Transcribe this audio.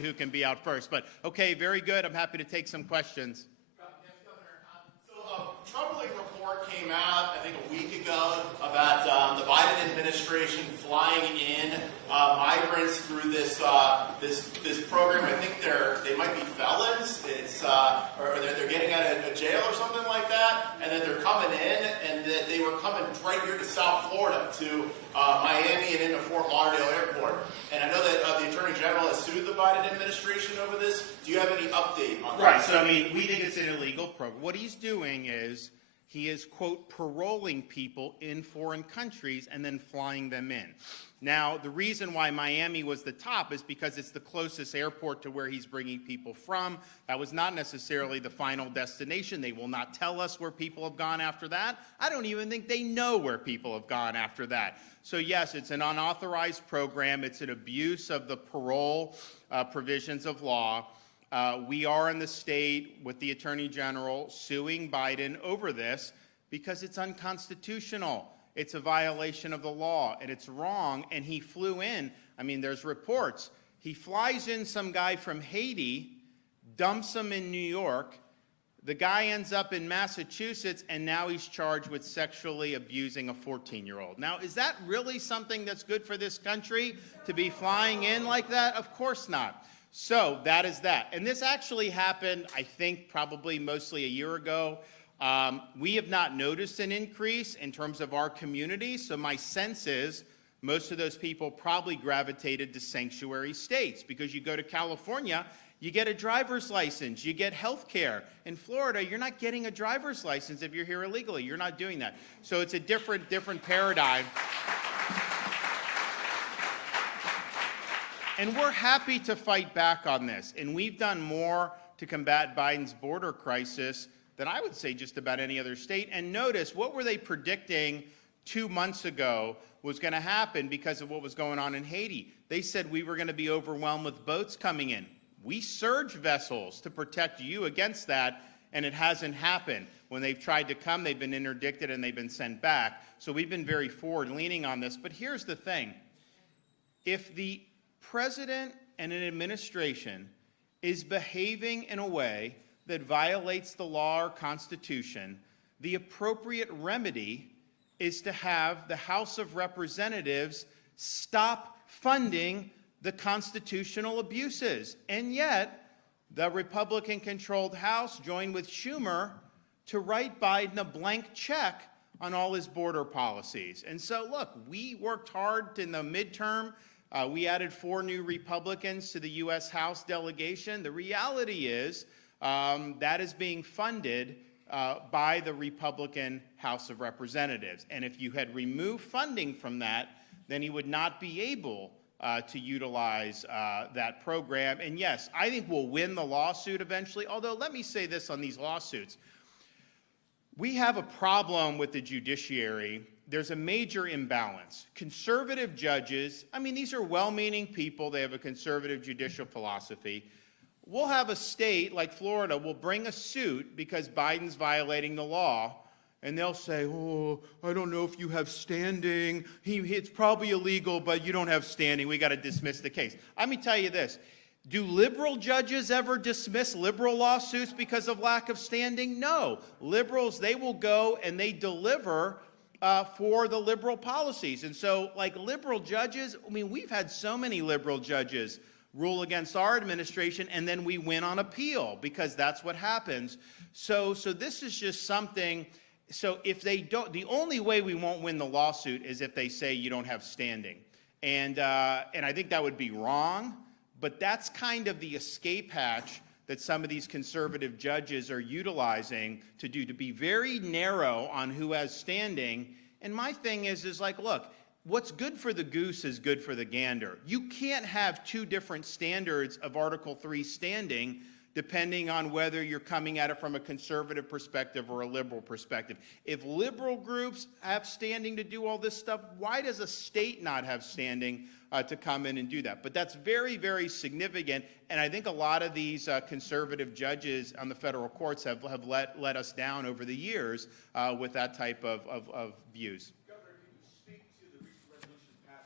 who can be out first. But okay, very good. I'm happy to take some questions. Troubling report came out, I think, a week ago about the Biden administration flying in migrants through this program. I think they might be felons. Or they're getting out of jail or something like that, and that they're coming in, and that they were coming right here to South Florida, to Miami and into Fort Lauderdale Airport. And I know that the Attorney General has sued the Biden administration over this. Do you have any update on that? Right. So, I mean, we think it's an illegal program. What he's doing is he is, quote, paroling people in foreign countries and then flying them in. Now, the reason why Miami was the top is because it's the closest airport to where he's bringing people from. That was not necessarily the final destination. They will not tell us where people have gone after that. I don't even think they know where people have gone after that. So, yes, it's an unauthorized program. It's an abuse of the parole provisions of law. We are in the state with the Attorney General suing Biden over this because it's unconstitutional. It's a violation of the law, and it's wrong, and he flew in. I mean, there's reports. He flies in some guy from Haiti, dumps him in New York. The guy ends up in Massachusetts, and now he's charged with sexually abusing a 14-year-old. Now, is that really something that's good for this country, to be flying in like that? Of course not. So that is that. And this actually happened, I think, probably mostly a year ago. We have not noticed an increase in terms of our community. So my sense is most of those people probably gravitated to sanctuary states, because you go to California, you get a driver's license, you get health care. In Florida, you're not getting a driver's license if you're here illegally. You're not doing that. So it's a different paradigm. And we're happy to fight back on this. And we've done more to combat Biden's border crisis than I would say just about any other state. And notice, what were they predicting 2 months ago was going to happen because of what was going on in Haiti? They said we were going to be overwhelmed with boats coming in. We surge vessels to protect you against that, and it hasn't happened. When they've tried to come, they've been interdicted and they've been sent back. So we've been very forward-leaning on this. But here's the thing. If the president and an administration is behaving in a way that violates the law or Constitution, the appropriate remedy is to have the House of Representatives stop funding the constitutional abuses. And yet, the Republican-controlled House joined with Schumer to write Biden a blank check on all his border policies. And so, look, we worked hard in the midterm. We added 4 new Republicans to the U.S. House delegation. The reality is that is being funded by the Republican House of Representatives. And if you had removed funding from that, then he would not be able to utilize that program. And yes, I think we'll win the lawsuit eventually. Although, let me say this on these lawsuits. We have a problem with the judiciary. There's a major imbalance. Conservative judges, I mean, these are well-meaning people. They have a conservative judicial philosophy. We'll have a state like Florida will bring a suit because Biden's violating the law, and they'll say, oh, I don't know if you have standing. It's probably illegal, but you don't have standing. We got to dismiss the case. Let me tell you this. Do liberal judges ever dismiss liberal lawsuits because of lack of standing? No. Liberals, they will go and they deliver for the liberal policies. And so, like liberal judges, I mean, we've had so many liberal judges rule against our administration, and then we win on appeal because that's what happens. So this is just something. So if they don't, the only way we won't win the lawsuit is if they say you don't have standing. And I think that would be wrong, but that's kind of the escape hatch that some of these conservative judges are utilizing to be very narrow on who has standing. And my thing is like, look, what's good for the goose is good for the gander. You can't have 2 different standards of Article 3 standing depending on whether you're coming at it from a conservative perspective or a liberal perspective. If liberal groups have standing to do all this stuff, why does a state not have standing to come in and do that? But that's very, very significant, and I think a lot of these conservative judges on the federal courts have let us down over the years with that type of views.